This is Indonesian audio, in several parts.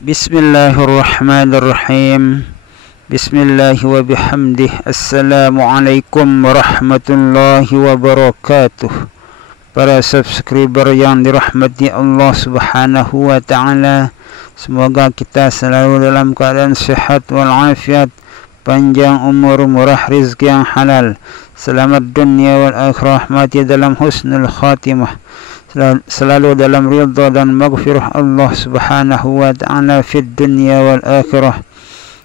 Bismillahirrahmanirrahim. Bismillah wa bihamdih. Assalamualaikum warahmatullahi wabarakatuh. Para subscriber yang dirahmati Allah subhanahu wa ta'ala, semoga kita selalu dalam keadaan sehat walafiat, panjang umur, murah rizki yang halal, selamat dunia wal akhirah, mati dalam husnul khatimah, selalu dalam ridha dan maghfirah Allah subhanahu wa ta'ala fid dunya wal akhirah.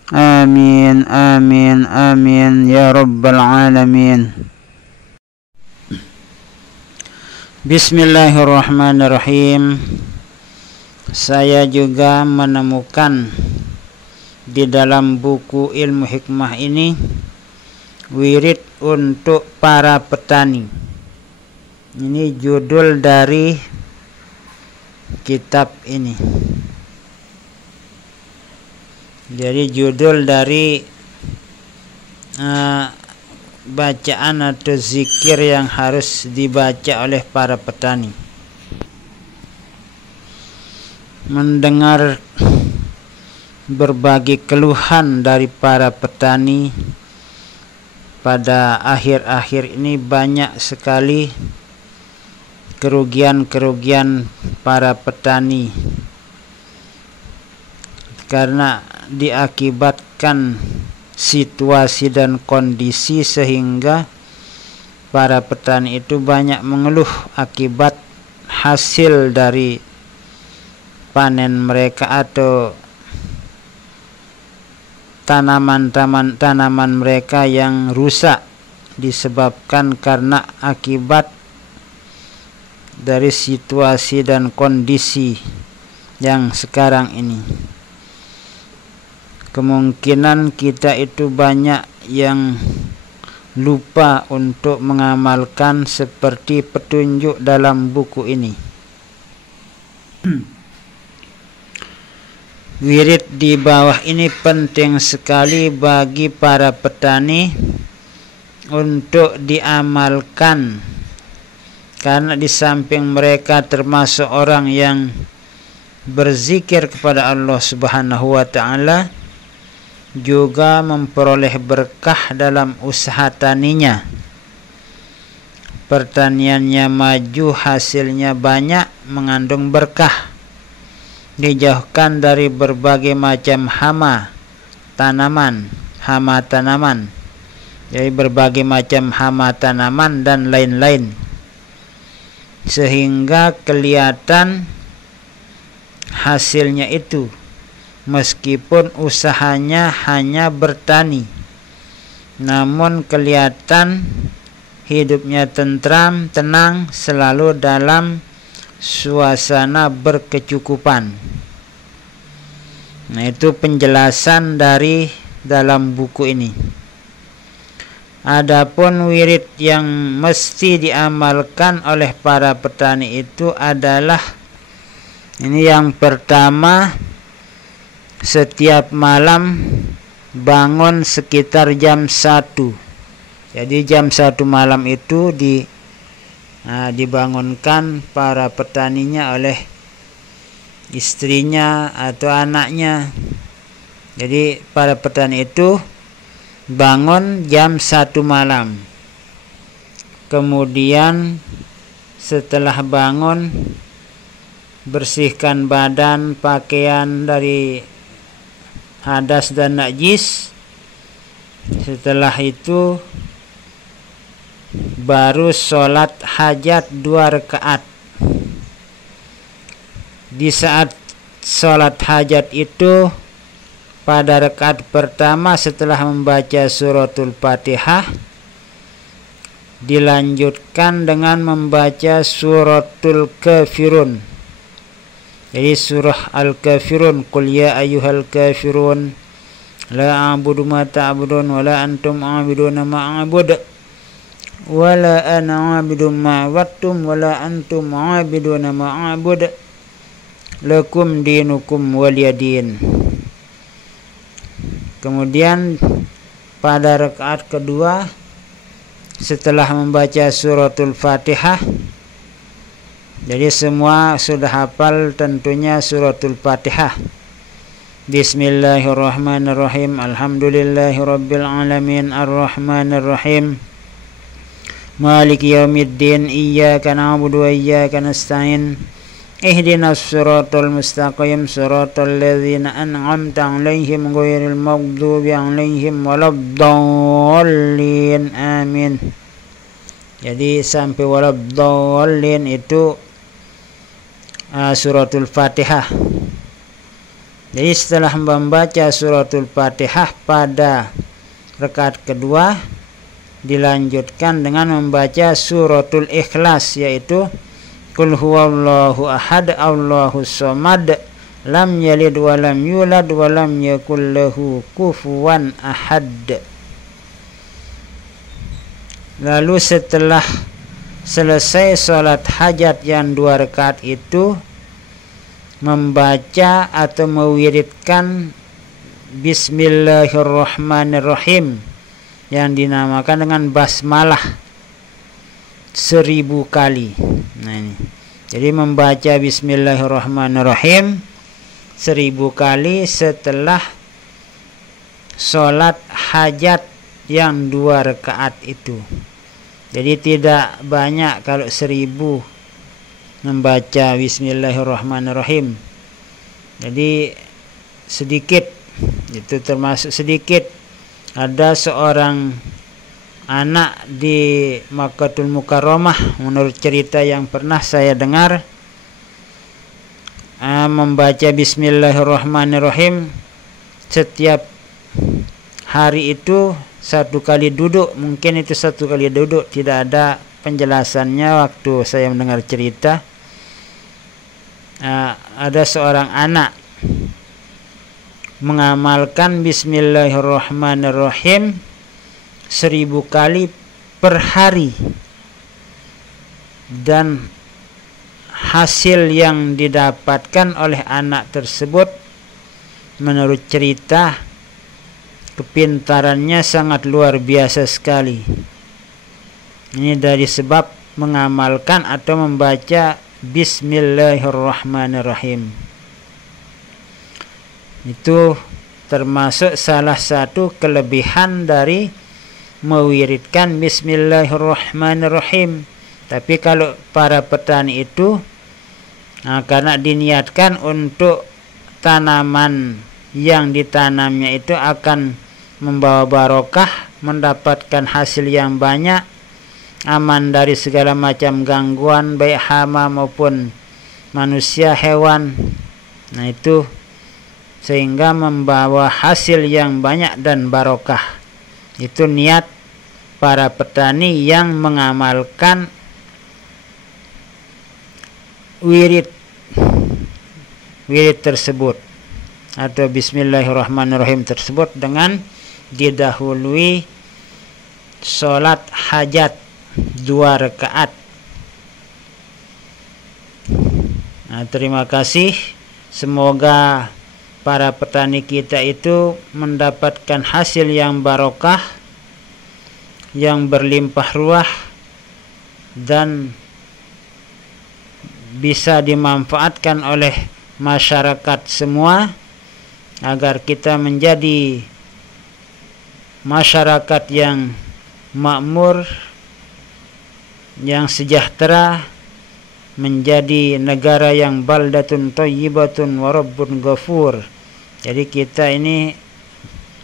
Amin, amin, amin ya rabbal alamin. Bismillahirrahmanirrahim. Saya juga menemukan di dalam buku ilmu hikmah ini wirid untuk para petani. Ini judul dari kitab ini. Jadi judul dari bacaan atau zikir yang harus dibaca oleh para petani. Mendengar berbagai keluhan dari para petani pada akhir-akhir ini, banyak sekali kerugian para petani karena diakibatkan situasi dan kondisi, sehingga para petani itu banyak mengeluh akibat hasil dari panen mereka atau tanaman mereka yang rusak disebabkan karena akibat dari situasi dan kondisi yang sekarang ini. Kemungkinan kita itu banyak yang lupa untuk mengamalkan seperti petunjuk dalam buku ini. Wirid di bawah ini penting sekali bagi para petani untuk diamalkan, karena di samping mereka termasuk orang yang berzikir kepada Allah subhanahu wa ta'ala, juga memperoleh berkah dalam usaha taninya. Pertaniannya maju, hasilnya banyak, mengandung berkah, dijauhkan dari berbagai macam hama tanaman. Jadi berbagai macam hama tanaman dan lain-lain, sehingga kelihatan hasilnya itu, meskipun usahanya hanya bertani, namun kelihatan hidupnya tentram, tenang, selalu dalam suasana berkecukupan. Nah, itu penjelasan dari dalam buku ini. Adapun wirid yang mesti diamalkan oleh para petani itu adalah ini: yang pertama, setiap malam bangun sekitar jam 1. Jadi jam 1 malam itu dibangunkan para petaninya oleh istrinya atau anaknya. Jadi para petani itu bangun jam 1 malam. Kemudian setelah bangun, bersihkan badan, pakaian dari hadas dan najis. Setelah itu baru sholat hajat 2 rakaat. Di saat sholat hajat itu, pada rakaat pertama setelah membaca suratul Fatihah, dilanjutkan dengan membaca suratul Kafirun. Jadi surah Al-Kafirun, Qul ya ayyuhal kafirun la a'budu ma ta'budun wa la antum a'biduna ma a'bud wa la ana a'budu ma wattum wa la antum a'biduna ma a'bud lakum dinukum waliyadin. Kemudian pada rakaat kedua setelah membaca suratul Fatihah, jadi semua sudah hafal tentunya suratul Fatihah. Bismillahirrahmanirrahim. Alhamdulillahirabbil alamin arrahmanir rahim. Maliki yaumiddin. Iyyaka na'budu wa iyyaka nasta'in. Ihdinas siratal mustaqim. Siratal ladzina an'amta 'alaihim ghairil maghdubi 'alaihim waladdallin. Amin. Jadi sampai waladdallin itu suratul Fatihah. Jadi setelah membaca suratul Fatihah pada rakaat kedua, dilanjutkan dengan membaca suratul Ikhlas, yaitu Qul huwallahu ahad Allahus samad lam yalid wa lam yulad wa lam yakul lahu kufuwan ahad. Lalu setelah selesai sholat hajat yang 2 rakaat itu, membaca atau mewiridkan Bismillahirrahmanirrahim yang dinamakan dengan basmalah 1000 kali. Nah ini. Jadi membaca Bismillahirrahmanirrahim 1000 kali setelah sholat hajat yang 2 rakaat itu. Jadi tidak banyak kalau 1000 membaca Bismillahirrahmanirrahim. Jadi sedikit, itu termasuk sedikit. Ada seorang anak di Makkahul Mukarramah, menurut cerita yang pernah saya dengar, membaca Bismillahirrahmanirrahim setiap hari itu 1 kali duduk. Mungkin itu 1 kali duduk, tidak ada penjelasannya waktu saya mendengar cerita. Ada seorang anak mengamalkan Bismillahirrahmanirrahim 1000 kali per hari, dan hasil yang didapatkan oleh anak tersebut, menurut cerita, kepintarannya sangat luar biasa sekali. Ini dari sebab mengamalkan atau membaca Bismillahirrahmanirrahim. Itu termasuk salah satu kelebihan dari mewiridkan Bismillahirrahmanirrahim. Tapi kalau para petani itu, karena diniatkan untuk tanaman yang ditanamnya itu akan membawa barokah, mendapatkan hasil yang banyak, aman dari segala macam gangguan baik hama maupun manusia, hewan. Nah itu sehingga membawa hasil yang banyak dan barokah. Itu niat para petani yang mengamalkan wirid tersebut atau Bismillahirrahmanirrahim tersebut dengan didahului sholat hajat 2 rakaat. Nah, terima kasih. Semoga para petani kita itu mendapatkan hasil yang barokah, yang berlimpah ruah, dan bisa dimanfaatkan oleh masyarakat semua, agar kita menjadi masyarakat yang makmur, yang sejahtera, menjadi negara yang baldatun thayyibatun wa rabbun ghafur. Jadi kita ini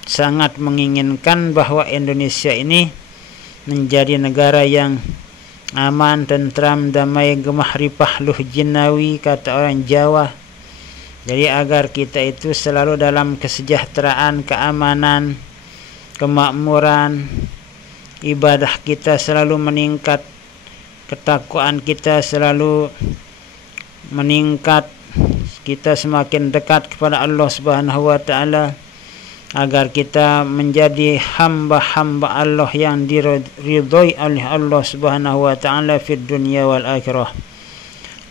sangat menginginkan bahwa Indonesia ini menjadi negara yang aman, tentram, damai, gemah, ripah, luh jinawi, kata orang Jawa. Jadi agar kita itu selalu dalam kesejahteraan, keamanan, kemakmuran, ibadah kita selalu meningkat, ketakwaan kita selalu meningkat, kita semakin dekat kepada Allah Subhanahu wa taala, agar kita menjadi hamba-hamba Allah yang diridhoi oleh Allah Subhanahu wa taala fid dunya wal akhirah.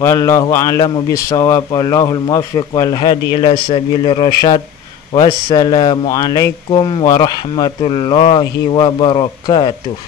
Wallahu a'lamu bis-shawab, wallahul muwaffiq wal hadi ila sabilir rasyad. Wassalamu alaikum warahmatullahi wabarakatuh.